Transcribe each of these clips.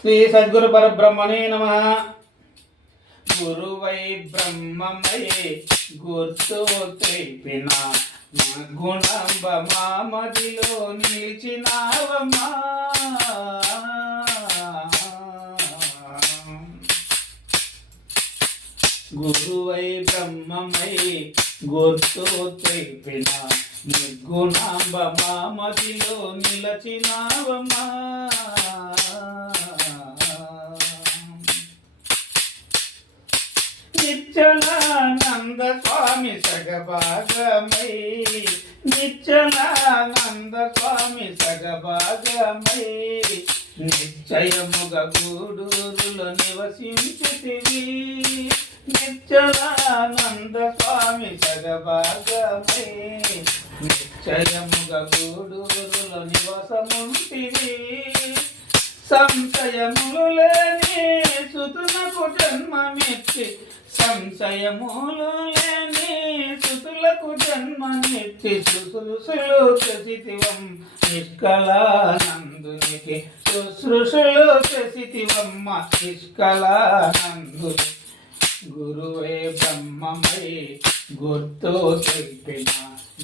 శ్రీ సద్గురు పరబ్రహ్మణే నమ. గురువై బ్రహ్మమై గుర్తు తెలిపిన గుణంబ మామదిలో నిలిచినావమ్మా. గురువై బ్రహ్మమై గుర్తు తెలిపిన నిర్గుణాంబ మామదిలో నిలచినావమ్మా. నిచ్చలానంద స్వామి సగభాగమై నిచ్చలానంద స్వామి సగభాగమై నిశ్చయముగ గూడూరులో నివసించితివి. నిచ్చలానంద స్వామి సగభాగమై నిశ్చయముగ గూడూరులో నివసముంటివి. సంశయములు లేని సుతునకు జన్మమిచ్చి సంశయములు లేని సుతులకు జన్మనిచ్చి శుశ్రూషులు చేసితివం. నిష్కలానందునికి శుశ్రూషులు చేసితివమ్మ నిష్కళానందుని గురువే బ్రహ్మమై గుర్తు తెలిపిన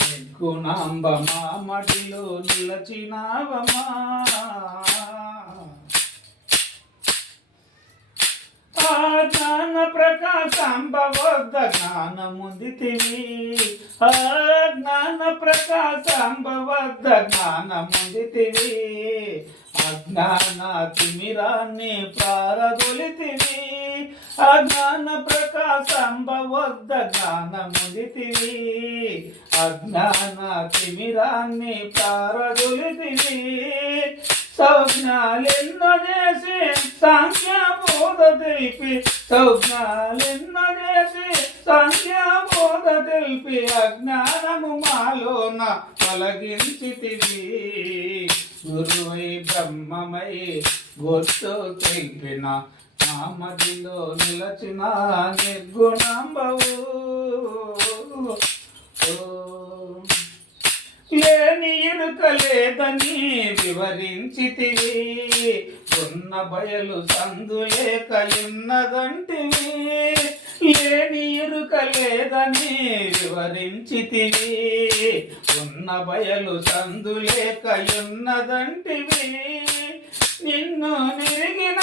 నిర్గుణాంబ మామడిలో నిలచినావమా? ప్రకాశంబవద్ద జ్ఞానముందితివి ఆ జ్ఞాన ప్రకాశంబవద్ద జ్ఞానముందితివి అజ్ఞాన తిమిరాన్ని ప్రారదొలితివి అజ్ఞాన ప్రకాశంబవద్ద జ్ఞానముదితివి అజ్ఞాన తిమిరాన్ని ప్రారదొలితివి సౌజ్ఞాలెన్నో చేసి సాంఖ్యబోధ తెలిపి సౌజ్ఞాలెన్నో సంఖ్యాబోధ తెలిపి అజ్ఞానము మాలోన తొలగించితివి గురువై బ్రహ్మమై గుర్తు తెలిపిన నామదిలో నిలచిన నిర్గుణంబవు. లేని ఎరుక లేదని వివరించితివి ఉన్న బయలు సందులే ఉన్నదంటివి లేని ఎరుక లేదని వివరించితివి. ఉన్న బయలు సందులే ఉన్నదంటివి నిన్ను నిరిగిన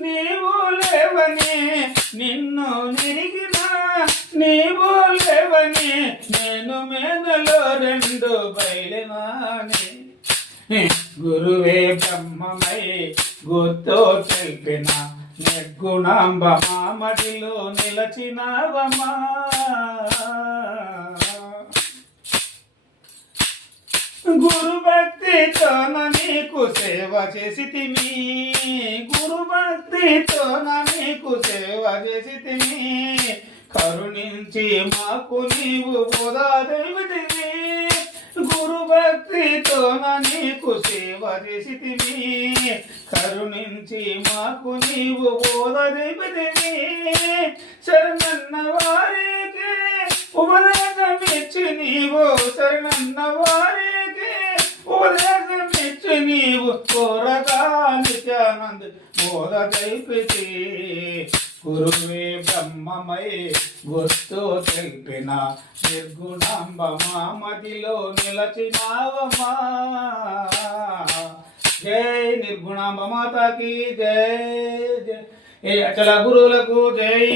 నీవు లేవని నిన్ను నిరిగిన నీవు లేవని నేను మేనలో రెండు బయలునాని. గురువే బ్రహ్మమై గుర్తో తెలిపిన నిర్గుణాంబ మామడిలో నిలచినావమా గురు భక్తితోన నీకు సేవ చేసితిమి గురు భక్తితోన నీకు సేవ చేసితిమి కరుణించి మాకు నీవు పోదా భక్తితోన నీకు సేవ చేసితివి కరుణించి మాకు నీవు బోధదేవితివి శరణన్న వారికి ఉపదేశమిచ్చి నీవు. శరణన్న వారికి ఉపదేశమిచ్చి నీవు. కోరగా నిత్యానంద్ బోధ కైపితి గురువే బ్రహ్మమై గుర్తు తెలిపిన నిర్గుణాంబ మామదిలో నిలచినావమా జై నిర్గుణాంబ మాతాకి జై. జై. ఏ అచల గురువులకు జై.